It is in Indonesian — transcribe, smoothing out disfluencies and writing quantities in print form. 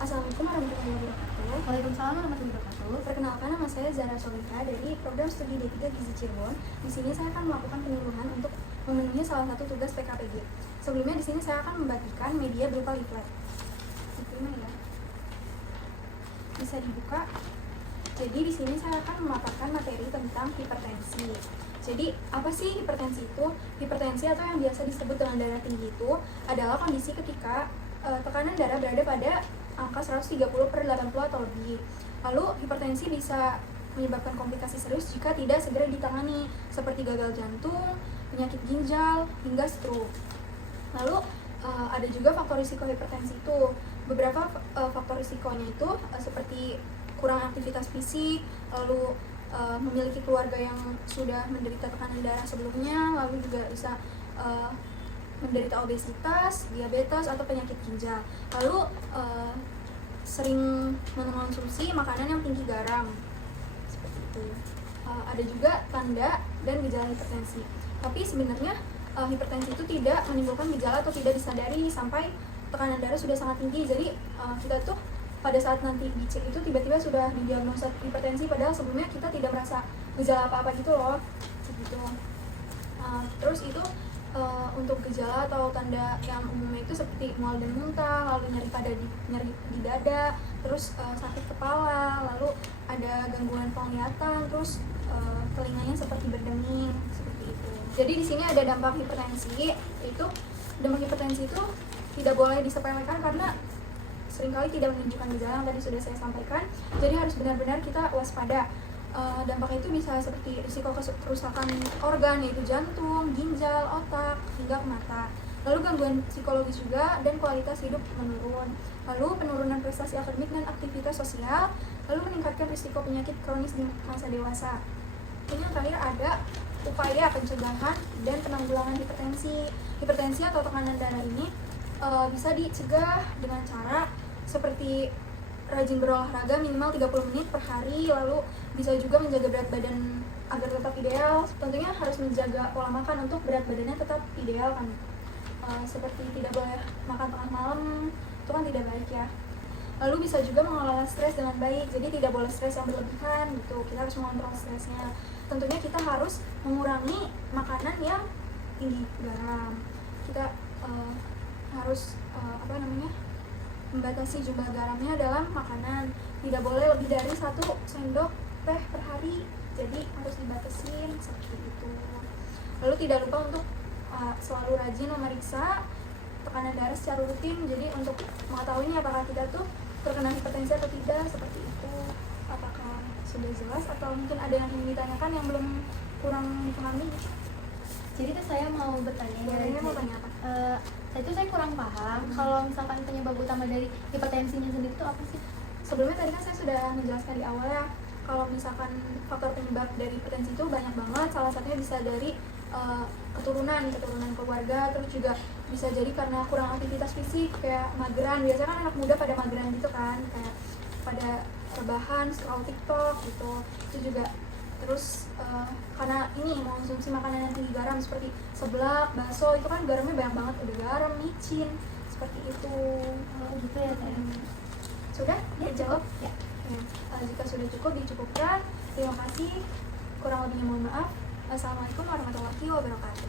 Assalamualaikum warahmatullahi wabarakatuh. Waalaikumsalam warahmatullahi wabarakatuh. Perkenalkan, nama saya Zara Solika dari program studi D3 Gizi Cirebon. Di sini saya akan melakukan penyuluhan untuk memenuhi salah satu tugas PKPG. Sebelumnya di sini saya akan membagikan media berupa leaflet. Diterima ya. Bisa dibuka. Jadi di sini saya akan memaparkan materi tentang hipertensi. Jadi apa sih hipertensi itu? Hipertensi atau yang biasa disebut dengan darah tinggi itu adalah kondisi ketika tekanan darah berada pada angka 130/80 atau lebih. Lalu hipertensi bisa menyebabkan komplikasi serius jika tidak segera ditangani, seperti gagal jantung, penyakit ginjal, hingga stroke. Lalu ada juga faktor risiko hipertensi itu. Beberapa faktor risikonya itu seperti kurang aktivitas fisik, lalu memiliki keluarga yang sudah menderita tekanan darah sebelumnya, lalu juga bisa menderita obesitas, diabetes, atau penyakit ginjal. Lalu sering mengonsumsi makanan yang tinggi garam, seperti itu. Ada juga tanda dan gejala hipertensi. Tapi sebenarnya hipertensi itu tidak menimbulkan gejala atau tidak disadari sampai tekanan darah sudah sangat tinggi. Jadi kita tuh pada saat nanti dicek itu tiba-tiba sudah didiagnosa hipertensi, padahal sebelumnya kita tidak merasa gejala apa-apa gitu loh, segitu. Terus itu untuk gejala atau tanda yang umumnya itu seperti mual dan muntah, lalu nyeri di dada, terus sakit kepala, lalu ada gangguan penglihatan, terus telinganya seperti berdenging, seperti itu. Jadi di sini ada dampak hipertensi, yaitu dampak hipertensi itu tidak boleh disepelekan karena seringkali tidak menunjukkan gejala yang tadi sudah saya sampaikan. Jadi harus benar-benar kita waspada. Dampaknya itu bisa seperti risiko kerusakan organ, yaitu jantung, ginjal, otak, hingga ke mata. Lalu gangguan psikologis juga, dan kualitas hidup menurun. Lalu penurunan prestasi akademik dan aktivitas sosial. Lalu meningkatkan risiko penyakit kronis di masa dewasa. Ini yang terakhir ada upaya pencegahan dan penanggulangan hipertensi. Hipertensi atau tekanan darah ini bisa dicegah dengan cara seperti rajin berolahraga minimal 30 menit per hari, lalu bisa juga menjaga berat badan agar tetap ideal. Tentunya harus menjaga pola makan untuk berat badannya tetap ideal kan. Seperti tidak boleh makan tengah malam, itu kan tidak baik ya. Lalu bisa juga mengelola stres dengan baik, jadi tidak boleh stres yang berlebihan gitu. Kita harus mengontrol stresnya. Tentunya kita harus mengurangi makanan yang tinggi garam. Kita harus membatasi jumlah garamnya dalam makanan. Tidak boleh lebih dari 1 sendok teh per hari, jadi harus dibatasin seperti itu. Lalu tidak lupa untuk selalu rajin memeriksa tekanan darah secara rutin, jadi untuk mengetahui apakah kita tuh terkena hipertensi atau tidak, seperti itu. Apakah sudah jelas atau mungkin ada yang ingin ditanyakan yang belum kurang dipahami? Jadi saya mau bertanya. Mau tanya apa? Saya kurang paham. Kalau misalkan penyebab utama dari hipertensinya sendiri itu apa sih? Sebelumnya tadi kan saya sudah menjelaskan di awal ya, kalau misalkan faktor penyebab dari hipertensi itu banyak banget. Salah satunya bisa dari keturunan keluarga, terus juga bisa jadi karena kurang aktivitas fisik, kayak mageran. Biasanya kan anak muda pada mageran gitu kan, kayak pada rebahan, scroll TikTok gitu. Itu juga. Terus karena ini mengonsumsi makanan yang tinggi garam seperti seblak, bakso, itu kan garamnya banyak banget, udah garam, micin, seperti itu. Gitu ya Teh. Sudah? Ya, jawab? Ya. Jika sudah cukup, dicukupkan. Terima kasih. Kurang lebihnya mohon maaf. Wassalamualaikum warahmatullahi wabarakatuh.